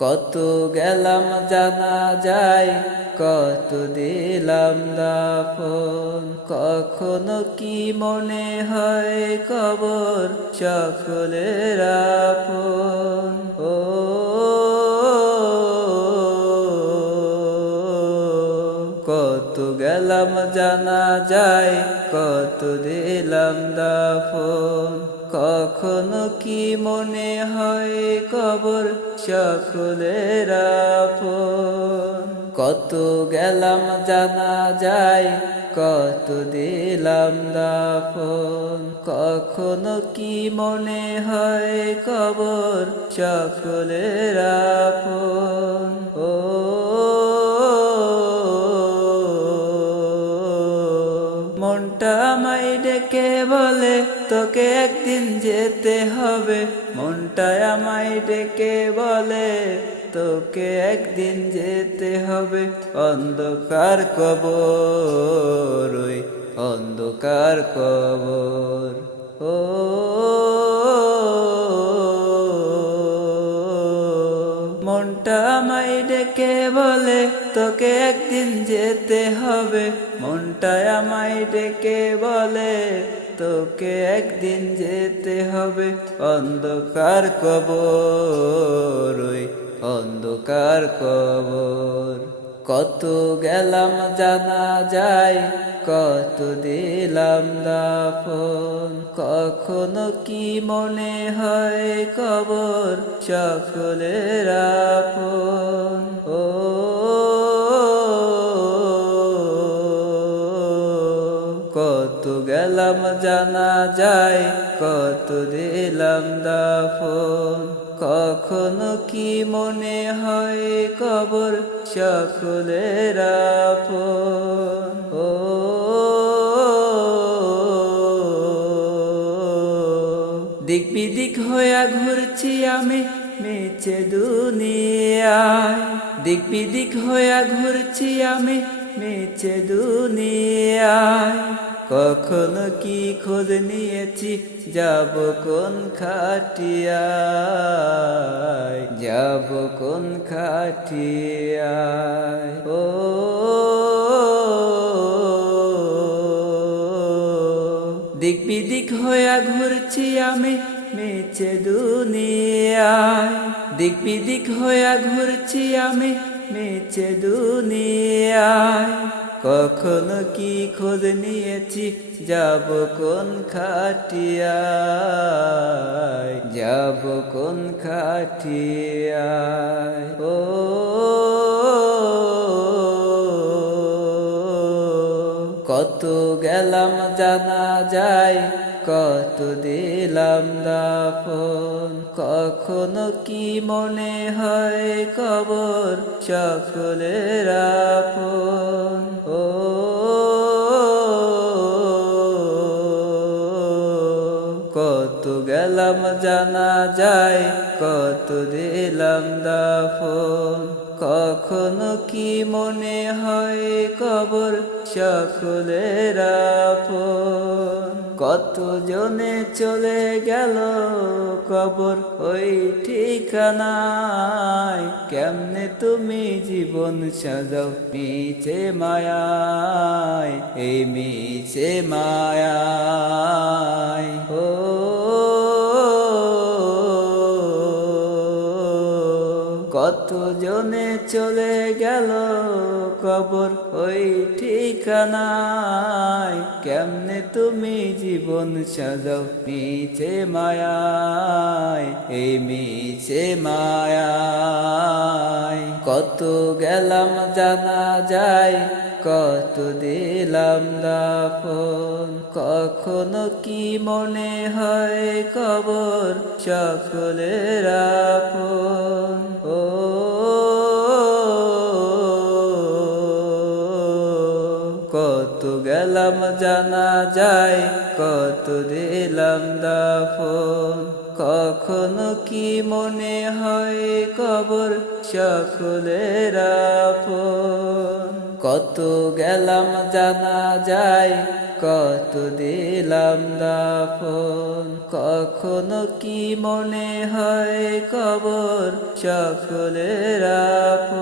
কত গেলাম জানা যায়, কত দিলাম দাফন। কখনো কি মনে হয় কবর সকলের আপন। ও কত গেলাম জানা যায়, কত দিলাম দাফন। কখনো কি মনে হয় কবর সকলের আপন। কত গেলাম জানা যায়, কত দিলাম দাফন। কখনো কি মনে হয় কবর সকলের আপন। ও মনটা আমায় ডেকে বলে তোকে একদিন যেতে হবে। মনটা আমায় ডেকে বলে তোকে একদিন যেতে হবে। অন্ধকার কবর, ওই অন্ধকার কবর। ও মনটা আমায় ডেকে বলে তোকে একদিন যেতে হবে। মনটা আমায় ডেকে বলে তোকে একদিন যেতে হবে। অন্ধকার কবর, ওই অন্ধকার কবর। কত গেলাম জানা যায়, কত দিলাম দাফন। কখনো কি মনে হয় কবর সকলের আপন। ও কত গেলাম জানা যায়, কত দিলাম দাফন। কখনো কি মনে হয় কবর সকলের আপন। ও দিক বিদিক হইয়া ঘুরছি আমি মিছে দুনিয়ায়। দিক বিদিক হইয়া ঘুরছি আমি মিছে দুনিয়ায়। কখনো কি খোঁজ নিয়েছি যাব কোন খাটিয়ায়, যাব কোন খাটিয়ায়। ও দিক বিদিক হইয়া ঘুরছি আমি মিছে দুনিয়ায়। দিক বিদিক হইয়া ঘুরছি আমি মিছে দুনিয়ায়। কখনো কি খোঁজ নিয়েছি যাব কোন খাটিয়ায়, যাব কোন খাটিয়ায়। ও কত গেলাম জানা যায়, কত দিলাম দাফন। কখনো কি মনে হয় কবর সকলের আপন। ও কত গেলাম জানা যায়, কত দিলাম দাফন। কখনো কি মনে হয় কবর সকলের আপন। কত জনে চলে গেল কবর ওই ঠিকানায়। কেমনে তুমি জীবন সাজাও মিছে মায়ায়, এই মিছে মায়ায়। ও কত জনে চলে গেল কবর ওই ঠিকানায়। কেমনে তুমি জীবন সাজাও মিছে মায়ায়, এই মিছে মায়ায়। কত গেলাম জানা যায়, কত দিলাম দাফন। কখনো কি মনে হয় কবর সকলের আপন। ও কত গেলাম জানা যায়, কত দিলাম দাফন। কখনো কি মনে হয় কবর সকলের আপন। কত গেলাম জানা যায়, কত দিলাম দাফন। কখনো কি মনে হয় কবর সকলের আপন।